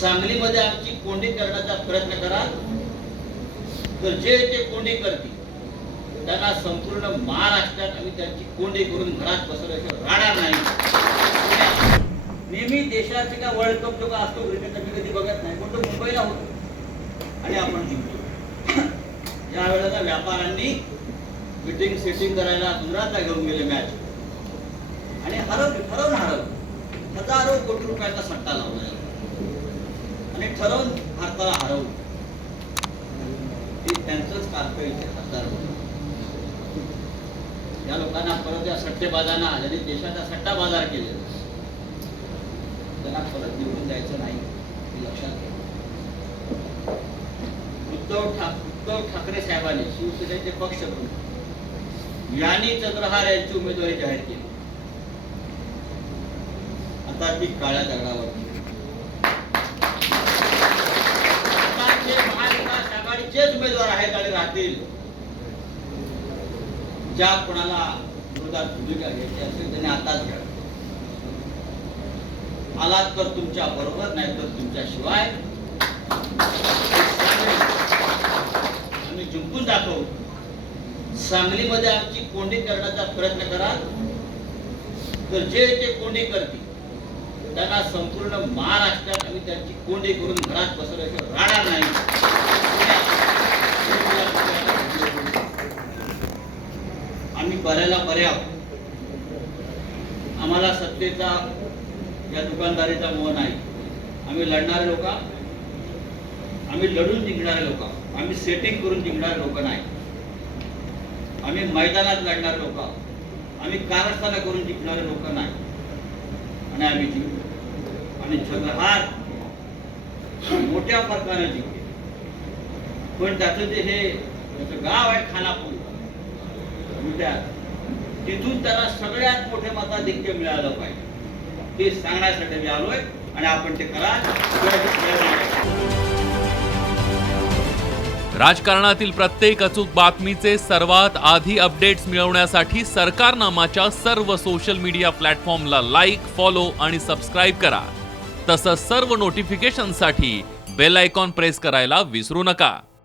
सांगलीमध्ये आमची कोंडी करण्याचा प्रयत्न कराल तर जे ते कोंडी करतील त्यांना संपूर्ण महाराष्ट्रात आम्ही त्यांची कोंडी करून घरात बसवल्याशिवाय राहणार नाही. नेहमी देशाचे का वर्ल्ड कप जो का असतो क्रिकेट मी कधी बघत नाही पण तो मुंबईला होतो. आणि आपण जिंकलो या वेळेला व्यापाऱ्यांनी मिटिंग सेटिंग करायला गुजरातला घेऊन गेले मॅच आणि हरवली हरवून हरवलं. हजारो कोटी रुपयाचा सट्टा लावला. ठरवून भारताला हरवलं ते त्यांचंच कार्य खासदार या लोकांना परत या सट्टेबाजांना ज्यांनी देशाचा सट्टा बाजार केलेला. त्यांना परत निवडून द्यायचं नाही हे लक्षात घ्या उद्धव ठाक उद्धव ठाकरे साहेबांनी शिवसेनेचे पक्षप्रमुख यांनी चंद्रहार यांची उमेदवारी जाहीर केली. आता ती काळ्या दगडावर आता ते महाविकास आघाडीचेच उमेदवार आहेत आणि राहतील. ज्या कोणाला विरोधात भूमिका घ्यायची असेल त्यांनी आताच घ्या. आलात तर तुमच्या बरोबर नाही तर तुमच्या शिवाय आम्ही जिंकून दाखवू. सांगलीमध्ये आमची कोंडी करण्याचा प्रयत्न कराल तर जे ते कोंडी करतील त्यांना संपूर्ण महाराष्ट्रात आम्ही त्यांची कोंडी करून घरात बसवल्याशिवाय राहणार नाही. आम्ही बऱ्याला बरे आहोत. आम्हाला सत्तेचा या दुकानदारीचा मोह नाही. आम्ही लढणारे लोक आम्ही लढून जिंकणारे लोक आम्ही सेटिंग करून जिंकणारे लोक नाही. आम्ही मैदानात लढणारे लोक आम्ही कारस्थाना करून जिंकणारे लोक नाही. आणि आम्ही जिंकलो आणि चंद्रहार मोठ्या फरकानं जिंकले पण त्याचं जे हे गाव आहे खानापूर. विट्यात तिथून त्याला सगळ्यात मोठे मताधिक्य मिळालं पाहिजे. ते सांगण्यासाठी मी आलोय आणि आपण ते करा. राजकारणातील प्रत्येक अचूक बातमीचे सर्वात आधी अपडेट्स मिळवण्यासाठी सरकारनामाच्या सर्व सोशल मीडिया प्लॅटफॉर्मला लाईक फॉलो आणि सबस्क्राईब करा. तसंच सर्व नोटिफिकेशनसाठी बेल आयकॉन प्रेस करायला विसरू नका.